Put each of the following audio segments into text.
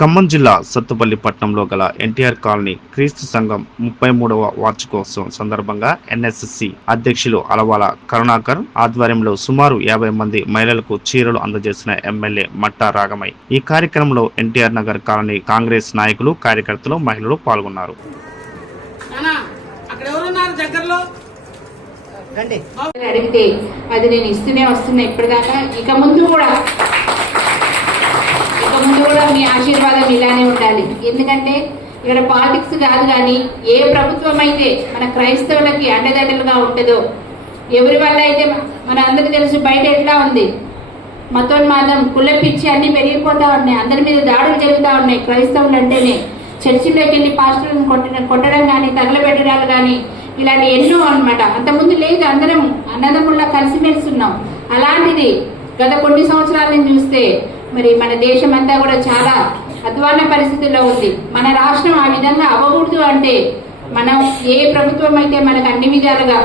ఖమ్మం జిల్లా సత్తుపల్లి పట్టణంలో గల ఎన్టీఆర్ కాలనీ క్రీస్తు సంఘం ముప్పై మూడవ వార్షికోత్సవం సందర్భంగా ఎన్ఎస్ఎస్సి అధ్యక్షులు అలవాల కరుణాకర్ ఆధ్వర్యంలో సుమారు యాభై మంది మహిళలకు చీరలు అందజేసిన ఎమ్మెల్యే మట్టా రాగమై ఈ కార్యక్రమంలో ఎన్టీఆర్ నగర్ కాలనీ కాంగ్రెస్ నాయకులు కార్యకర్తలు మహిళలు పాల్గొన్నారు. నానా అక్కడ ఎవరున్నారు దగ్గరలో? అడిగితే అది నేను ఇస్తూనే వస్తున్నా ఇప్పటిదాకా. ఇక ముందు కూడా ఇక ముందు కూడా మీ ఆశీర్వాదం ఇలానే ఉండాలి. ఎందుకంటే ఇక్కడ పాలిటిక్స్ కాదు కానీ ఏ ప్రభుత్వం అయితే మన క్రైస్తవులకి అండదండలుగా ఉంటుందో ఎవరి వల్ల అయితే మన అందరికీ తెలుసు బయట ఎట్లా ఉంది? మతోన్మాదం కుల పిచ్చి అన్ని పెరిగిపోతా ఉన్నాయి. అందరి మీద దాడులు జరుగుతూ ఉన్నాయి. క్రైస్తవులు అంటేనే చర్చిలోకి వెళ్ళి పాస్టర్లను కొట్టడం కొట్టడం కానీ తగలబెట్టడాలు కానీ ఇలాంటి ఎన్నో అన్నమాట. అంతకుముందు లేదు. అందరం అన్నదమ్ముల్లా కలిసిమెలిసి ఉన్నాం. అలాంటిది గత కొన్ని సంవత్సరాలను చూస్తే మరి మన దేశం అంతా కూడా చాలా అధ్వాన పరిస్థితుల్లో ఉంది. మన రాష్ట్రం ఆ విధంగా అవ్వకూడదు అంటే మనం ఏ ప్రభుత్వం అయితే మనకు అన్ని విధాలుగా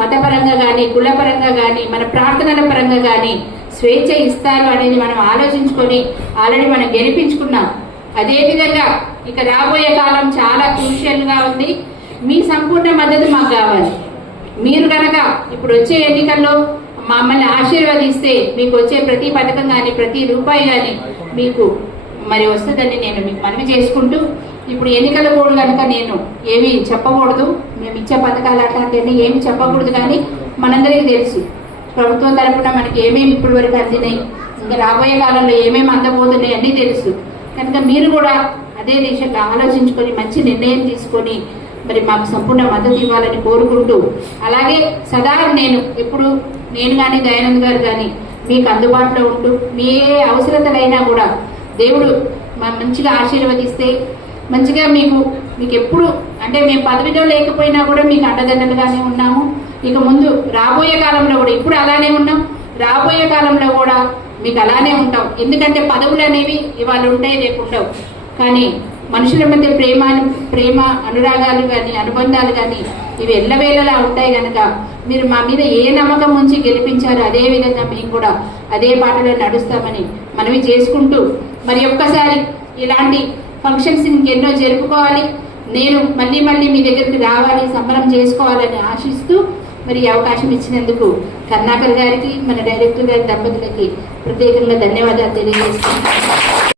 మతపరంగా కానీ కులపరంగా కానీ మన ప్రార్థనల పరంగా కానీ స్వేచ్ఛ ఇస్తారు అనేది మనం ఆలోచించుకొని ఆల్రెడీ మనం గెలిపించుకున్నాం. అదేవిధంగా ఇక రాబోయే కాలం చాలా క్రూషియల్గా ఉంది. మీ సంపూర్ణ మద్దతు మాకు కావాలి. మీరు కనుక ఇప్పుడు వచ్చే ఎన్నికల్లో మమ్మల్ని ఆశీర్వదిస్తే మీకు వచ్చే ప్రతి పథకం కానీ ప్రతి రూపాయి కానీ మీకు మరి వస్తుందని నేను మీకు మనవి చేసుకుంటూ ఇప్పుడు ఎన్నికల బోర్డు కనుక నేను ఏమీ చెప్పకూడదు మేము ఇచ్చే పథకాలు అట్లాంటివన్నీ ఏమి చెప్పకూడదు కానీ మనందరికీ తెలుసు ప్రభుత్వం తరపున మనకి ఏమేమి ఇప్పటి వరకు అందినాయి ఇంకా రాబోయే కాలంలో ఏమేమి అందబోతున్నాయి అన్నీ తెలుసు. కనుక మీరు కూడా అదే దిశగా ఆలోచించుకొని మంచి నిర్ణయం తీసుకొని మరి మాకు సంపూర్ణ మద్దతు ఇవ్వాలని కోరుకుంటూ అలాగే సదా నేను ఎప్పుడు నేను కానీ దయానంద్ గారు కానీ మీకు అందుబాటులో ఉంటూ మీ ఏ అవసరతలైనా కూడా దేవుడు మంచిగా ఆశీర్వదిస్తే మంచిగా మీకు మీకు ఎప్పుడు అంటే మేము పదవిలో లేకపోయినా కూడా మీకు అండదండలుగానే ఉన్నాము. ఇక ముందు రాబోయే కాలంలో కూడా ఇప్పుడు అలానే ఉన్నాం. రాబోయే కాలంలో కూడా మీకు అలానే ఉంటాం. ఎందుకంటే పదవులు అనేవి ఇవాళ ఉంటాయి రేపు ఉండవు. కానీ మనుషుల మధ్య ప్రేమ ప్రేమ అనురాగాలు కానీ అనుబంధాలు కానీ ఇవి ఎల్లవేళలా ఉంటాయి కనుక మీరు మా మీద ఏ నమ్మకం ఉంచి గెలిపించారో అదే విధంగా మేము కూడా అదే బాటలో నడుస్తామని మనవి చేసుకుంటూ మరి ఒక్కసారి ఇలాంటి ఫంక్షన్స్ ఇంకెన్నో జరుపుకోవాలి. నేను మళ్ళీ మళ్ళీ మీ దగ్గరికి రావాలి సంబరం చేసుకోవాలని ఆశిస్తూ మరి అవకాశం ఇచ్చినందుకు కర్ణాకర్ గారికి మన డైరెక్టర్ గారి దంపతులకి ప్రత్యేకంగా ధన్యవాదాలు తెలియజేస్తున్నాను.